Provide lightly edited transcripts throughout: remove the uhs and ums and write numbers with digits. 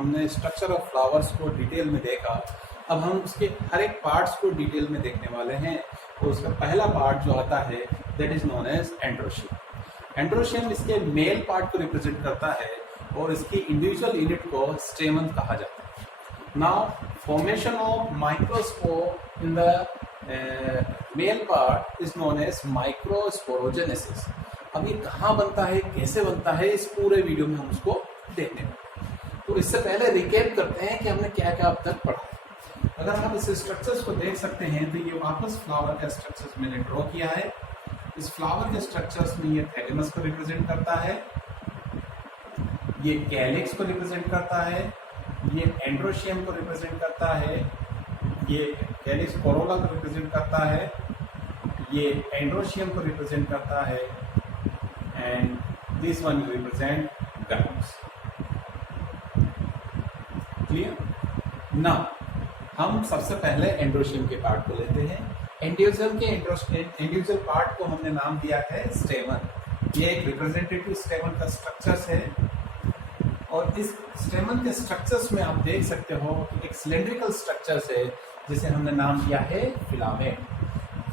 हमने structure of flowers को detail में देखा। अब हम उसके हर एक पार्ट्स को डिटेल में देखने वाले हैं। तो उसका पहला पार्ट जो आता है that is known as androecium. Androecium इसके मेल पार्ट को रिप्रेजेंट करता है और इसकी इंडिविजुअल यूनिट को स्टेमन कहा जाता है। Now formation of microspore in the male part is known as microsporogenesis. अब ये कहाँ बनता है, कैसे बनता है, इस पूरे वीडियो में हम उसको देखने हैं। तो इससे पहले रिकैप करते हैं कि हमने क्या क्या अब तक पढ़ा। अगर आप इस स्ट्रक्चर्स को देख सकते हैं तो ये वापस फ्लावर का स्ट्रक्चर्स मैंने ड्रॉ किया है। इस फ्लावर के स्ट्रक्चर्स में ये थैलेमस को रिप्रेजेंट करता है, ये कैलिक्स को रिप्रेजेंट करता है, ये एंड्रोशियम को रिप्रेजेंट करता है, ये कैलिक्स कोरोला को रिप्रेजेंट करता है, ये एंड्रोशियम को रिप्रेजेंट करता है and this one represent gametes. Clear? Now हम सबसे पहले एंड्रोशियम के पार्ट को लेते हैं। एंड्रोशियम के इंडिविजुअल पार्ट को हमने नाम दिया है स्टेमन। ये एक रिप्रेजेंटेटिव स्टेमन का स्ट्रक्चर्स है और इस स्टेमन के स्ट्रक्चर्स में आप देख सकते हो कि एक सिलेंड्रिकल स्ट्रक्चर्स है जिसे हमने नाम दिया है फिलामेंट।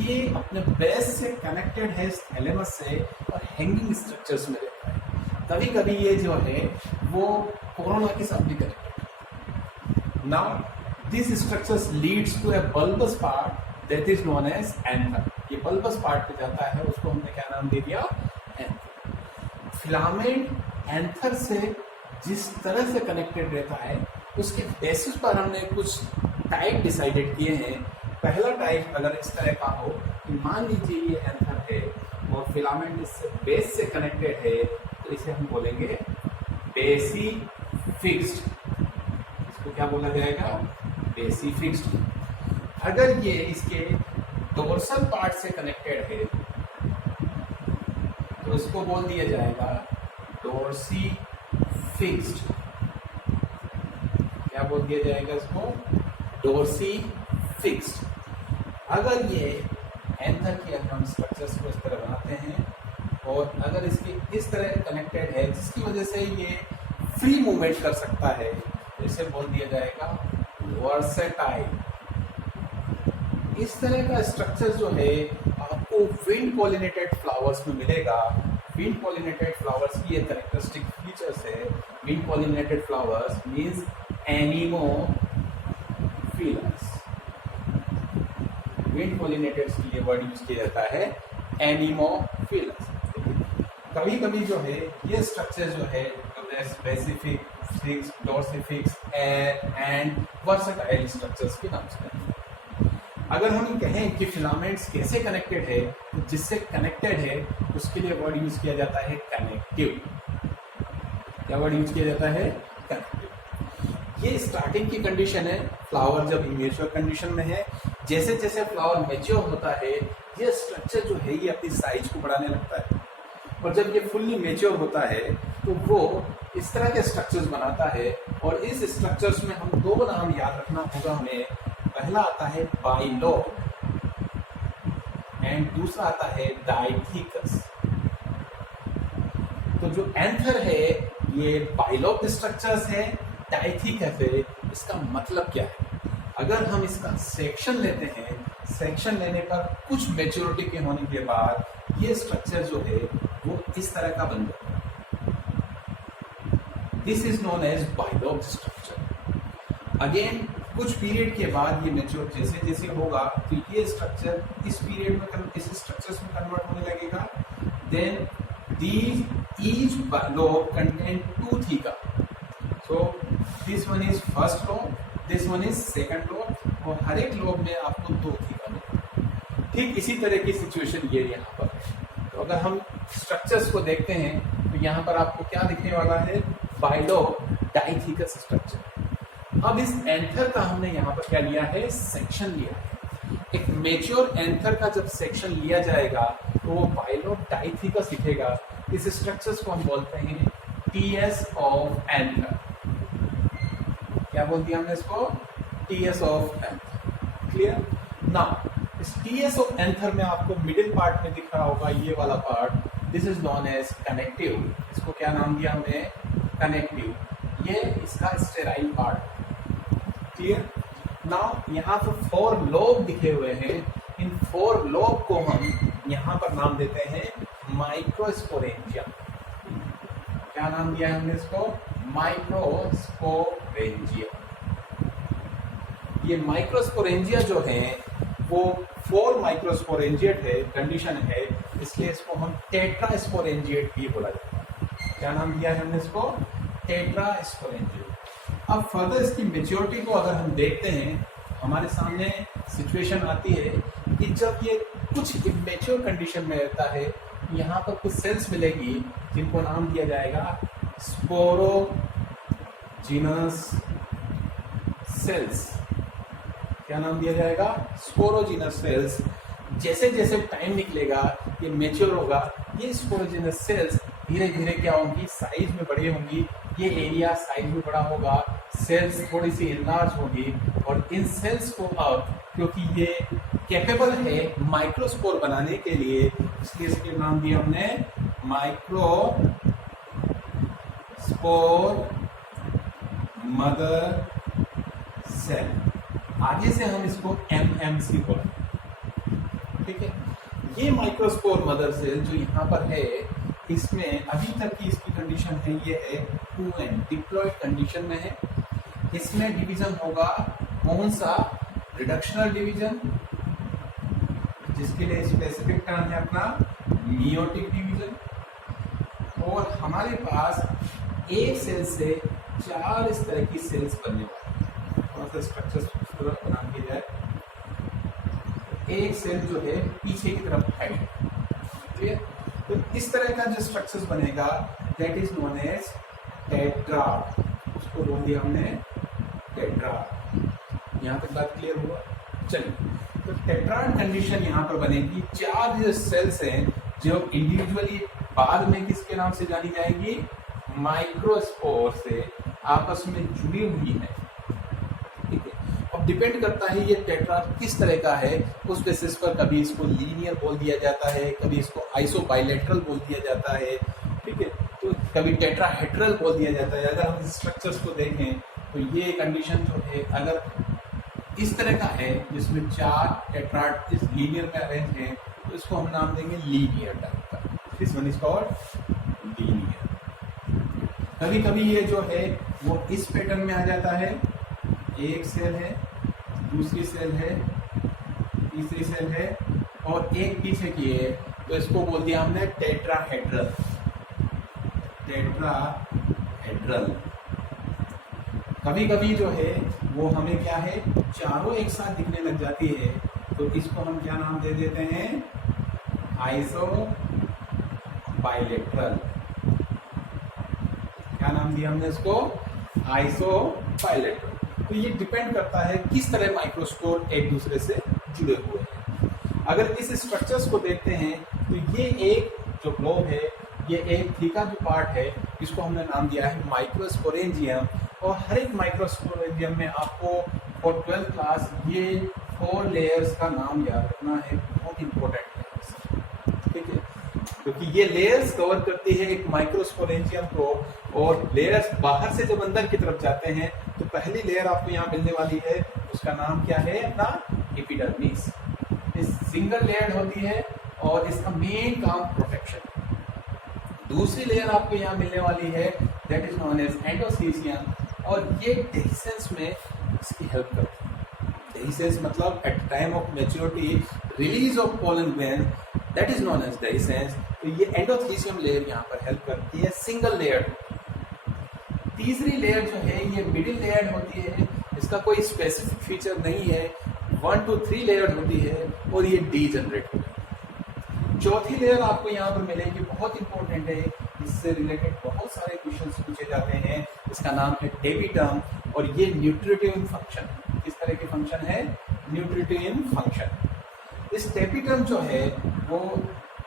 ये अपने बेस से कनेक्टेड है थैलेमस से और हैंगिंग स्ट्रक्चर्स में रहता है। कभी कभी ये जो है वो कोरोना के साथ भी कनेक्टेड है। Now this structures leads to a bulbous part that is known as anther. ये बल्बस पार्ट पे जाता है, उसको हमने क्या नाम दे दिया, एंथर। फिलामेंट एंथर से जिस तरह से कनेक्टेड रहता है उसके बेसिस पर हमने कुछ टाइप डिसाइडेड किए हैं। पहला टाइप अगर इस तरह का हो कि मान लीजिए ये एंथर है और फिलामेंट इससे बेस से कनेक्टेड है तो इसे हम बोलेंगे बेसी फिक्स्ड। इसको क्या बोला जाएगा, बेसी फिक्स्ड। अगर ये इसके डोर्सल पार्ट से कनेक्टेड है तो इसको बोल दिया जाएगा डोर्सी फिक्स्ड। क्या बोल दिया जाएगा इसको, डोर्सी फिक्स्ड। अगर ये एंथर की अगर हम स्ट्रक्चर्स को इस तरह बनाते हैं और अगर इसकी इस तरह कनेक्टेड है जिसकी वजह से ये फ्री मूवमेंट कर सकता है तो इसे बोल दिया जाएगा वर्सेटाइल। इस तरह का स्ट्रक्चर जो है आपको विंड पॉलिनेटेड फ्लावर्स में मिलेगा। विंड पॉलिनेटेड फ्लावर्स की ये कैरेक्टरिस्टिक फीचर्स है। Wind pollinated flowers means anemophilous. Wind pollinated के लिए वर्ड यूज किया जाता है एनिमोफिलस। कभी कभी जो है ये स्ट्रक्चर जो है स्पेसिफिक, फिक्स, डोर्सिफिक्स एंड वर्सेटाइल स्ट्रक्चर्स के नाम से। अगर हम कहें कि फिलामेंट्स कैसे कनेक्टेड है तो जिससे कनेक्टेड है उसके लिए वर्ड यूज किया जाता है कनेक्टिव। क्या वर्ड यूज किया जाता है, कनेक्टिव। ये स्टार्टिंग की कंडीशन है, फ्लावर जब इमेच्योर कंडीशन में है। जैसे जैसे फ्लावर मैच्योर होता है ये स्ट्रक्चर जो है ये अपनी साइज को बढ़ाने लगता है और जब ये फुल्ली मैच्योर होता है तो वो इस तरह के स्ट्रक्चर्स बनाता है। और इस स्ट्रक्चर्स में हम दो नाम याद रखना होगा हमें। पहला आता है बाइलोब एंड दूसरा आता है डाइथिकस। तो जो एंथर है ये बाइलोब स्ट्रक्चर्स है, डाइथिकस है। इसका मतलब क्या है, अगर हम इसका सेक्शन लेते हैं, सेक्शन लेने पर कुछ मैच्योरिटी के होने के बाद ये स्ट्रक्चर जो है वो इस तरह का बन जाता है। This is known as bilobe structure. Again कुछ पीरियड के बाद ये मैच्योर जैसे जैसे होगा तो ये स्ट्रक्चर इस पीरियड में इस स्ट्रक्चर्स में कन्वर्ट होने लगेगा। Then these each lobe contain two theca. So this one is first lobe, this one is second lobe और हर एक लोब में आपको दो थीका मिलेगा। ठीक इसी तरह की सिचुएशन ये यहाँ पर है। तो अगर हम स्ट्रक्चर्स को देखते हैं तो यहाँ पर आपको क्या दिखने वाला है, बाइलोब डाइथिकस स्ट्रक्चर। अब इस एंथर का हमने यहाँ पर क्या लिया है, सेक्शन लिया है। एक मेच्योर एंथर का जब सेक्शन लिया जाएगा तो वो बाइलोब डाइथिकस दिखेगा। इस स्ट्रक्चर्स को हम बोलते हैं टीएस ऑफ एंथर। क्या बोल दिया हमने इसको, TS of anther. Clear? Now इस टीएस ऑफ एंथर में आपको मिडिल पार्ट में दिख रहा होगा ये वाला part, this is known as connective. इसको क्या नाम दिया हमने, कनेक्टिव। ये इसका स्टेराइल पार्ट। क्लियर? नाउ यहाँ पर 4 लोब दिखे हुए हैं। इन 4 लोब को हम यहाँ पर नाम देते हैं माइक्रोस्पोरेंजिया। क्या नाम दिया है हमने इसको? माइक्रोस्पोरेंजिया। ये माइक्रोस्पोरेंजिया जो है वो 4 माइक्रोस्पोरेंजिएट है, कंडीशन है, इसलिए इसको हम टेट्रास्पोरेंजिएट भी बोला जाता है। क्या नाम दिया है हमने इसको? टेट्रास्पोरेंजिएट। अब फर्दर इसकी मेच्योरिटी को अगर हम देखते हैं, हमारे सामने सिचुएशन आती है कि जब ये कुछ इमेच्योर कंडीशन में रहता है, यहाँ पर कुछ सेल्स मिलेगी जिनको नाम दिया जाएगा स्पोरोजीनस सेल्स। क्या नाम दिया जाएगा? Sporogenous cells. जैसे जैसे टाइम निकलेगा, ये मेच्योर होगा, ये स्पोरोजीनस सेल्स धीरे धीरे क्या होंगी? साइज में बड़ी होंगी। ये एरिया साइज में बड़ा होगा, सेल्स थोड़ी सी इनलार्ज होगी, और इन सेल्स को अब क्योंकि ये कैपेबल है माइक्रोस्पोर बनाने के लिए, इसलिए इसके नाम दिया हमने माइक्रोस्पोर मदर सेल। आगे से हम इसको MMC बोलेंगे। ठीक है? ये माइक्रोस्पोर मदर सेल जो यहाँ पर है, इसमें अभी तक की इसकी कंडीशन है, ये है 2N डिप्लॉयड कंडीशन में है। इसमें डिवीजन होगा कौन सा? रिडक्शनल डिवीजन, जिसके लिए स्पेसिफिक टर्म है अपना मियोटिक डिवीजन। और हमारे पास एक सेल से 4 इस तरह की सेल्स बनने वाली है। थोड़ा सा स्ट्रक्चर बना दिया जाए। एक सेल जो है पीछे की तरफ हाइड, ठीक है? तो इस तरह का जो स्ट्रक्चर्स बनेगा that is known as tetrad. उसको बोल दिया हमने टेट्राड। यहाँ तक बात क्लियर हुआ? चलिए, तो टेट्राड कंडीशन यहाँ पर बनेगी। 4 जो सेल्स हैं जो इंडिविजुअली बाद में किसके नाम से जानी जाएंगी? माइक्रोस्पोर से आपस में जुड़ी हुई है। ठीक है? अब डिपेंड करता है ये टेट्राड किस तरह का है, उस बेसिस पर कभी इसको लीनियर बोल दिया जाता है, कभी इसको आइसोबाइलेटरल बोल दिया जाता है। ठीक है? तो कभी टेट्राहेड्रल बोल दिया जाता है। अगर हम स्ट्रक्चर्स को देखें तो ये कंडीशन जो है अगर इस तरह का है जिसमें 4 टेट्राड इस लीनियर में अरेंज हैं, तो इसको हम नाम देंगे लीनियर टाइप का। This one is called linear. कभी कभी ये जो है वो इस पैटर्न में आ जाता है, एक सेल है, दूसरी सेल है, तीसरी सेल है, और एक पीछे की है, तो इसको बोल दिया हमने टेट्राहेड्रल। टेट्राहेड्रल। कभी कभी जो है वो हमें क्या है, चारों एक साथ दिखने लग जाती है, तो इसको हम क्या नाम दे देते हैं? आइसोबाइलेटरल। क्या नाम दिया हमने इसको? आइसोबाइलेटरल। तो ये डिपेंड करता है किस तरह माइक्रोस्पोर एक दूसरे से जुड़े हुए हैं। अगर इस स्ट्रक्चर्स को देखते हैं तो ये एक जो ग्लोब है, ये एक थीका जो पार्ट है, इसको हमने नाम दिया है माइक्रोस्पोरेंजियम। और हर एक माइक्रोस्पोरेंजियम में आपको फॉर 12th क्लास ये 4 लेयर्स का नाम याद रखना है, बहुत इंपॉर्टेंट है। ठीक है? क्योंकि ये लेयर्स कवर करती है एक माइक्रोस्पोरेंजियम को, और लेयर्स बाहर से जब अंदर की तरफ जाते हैं तो पहली लेयर आपको यहाँ मिलने वाली है, उसका नाम क्या है? अपना एपिडर्मिस। इस सिंगल लेयर होती है और इसका मेन काम प्रोटेक्शन। दूसरी लेयर आपको यहाँ मिलने वाली है that is known as endothecium, और ये डेहिसेंस में इसकी हेल्प करती है। डेहिसेंस मतलब at time of maturity release of pollen gland, that is known as dehiscence. तो ये एंडोथीसियम लेयर यहाँ पर हेल्प करती है, सिंगल लेयर। तीसरी लेयर जो है ये मिडिल लेयर होती है, इसका कोई स्पेसिफिक फीचर नहीं है, 1 to 3 लेयर होती है, और ये डीजनरेट होती है। चौथी लेयर आपको यहाँ पर मिलेगी, बहुत इंपॉर्टेंट है, इससे रिलेटेड बहुत सारे क्वेश्चंस पूछे जाते हैं। इसका नाम है टेबिटम, और ये न्यूट्रिटिव फंक्शन। किस तरह के फंक्शन है? Nutritive function. इस टेबिटम जो है वो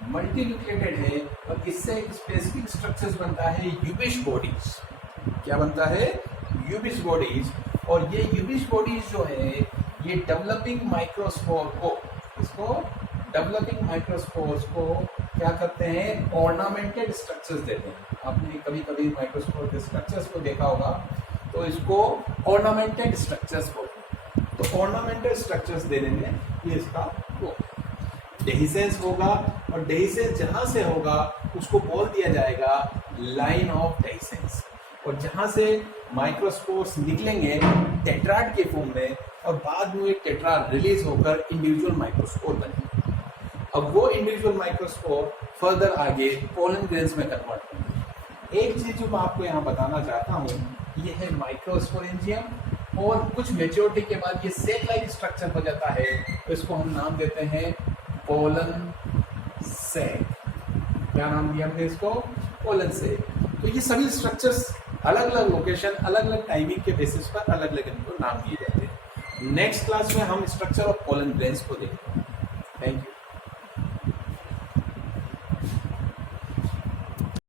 मल्टीन्यूक्लिएटेड है, और इससे एक स्पेसिफिक स्ट्रक्चर्स बनता है यूबिश बॉडीज। क्या बनता है? यूबिश बॉडीज। और ये यूबिश बॉडीज जो है ये डेवलपिंग माइक्रोस्पोर को, इसको डेवलपिंग माइक्रोस्पोर्स को क्या करते हैं? ऑर्नामेंटेड स्ट्रक्चर्स देते हैं। आपने कभी कभी माइक्रोस्पोर के स्ट्रक्चर्स को देखा होगा, तो इसको ऑर्नामेंटेड स्ट्रक्चर्स बोलते हैं। तो ऑर्नामेंटेड स्ट्रक्चर्स देने में ये इसका वो डेहिसेंस होगा, और डेहिसेंस जहां से होगा उसको बोल दिया जाएगा लाइन ऑफ डेहिसेंस। और जहां से माइक्रोस्पोर्स निकलेंगे टेट्राड के फॉर्म में, और बाद में टेट्राड रिलीज होकर इंडिविजुअल माइक्रोस्पोर बनेंगे। अब वो इंडिविजुअल माइक्रोस्पोर फर्दर आगे पोलन ग्रेन्स में कन्वर्ट होंगे। एक चीज जो मैं आपको यहाँ बताना चाहता हूँ, ये है माइक्रोस्पोरेंजियम, और कुछ मेच्योरिटी के बाद ये सेल लाइक स्ट्रक्चर हो जाता है, तो इसको हम नाम देते हैं पोलन सेल। क्या नाम दिया हमने इसको? Pollen cell. तो ये सभी स्ट्रक्चर्स अलग अलग लोकेशन, अलग अलग टाइमिंग के बेसिस पर अलग अलग इनको नाम दिए जाते हैं। नेक्स्ट क्लास में हम स्ट्रक्चर ऑफ पोलन ग्रेन्स को देखेंगे। Thank you.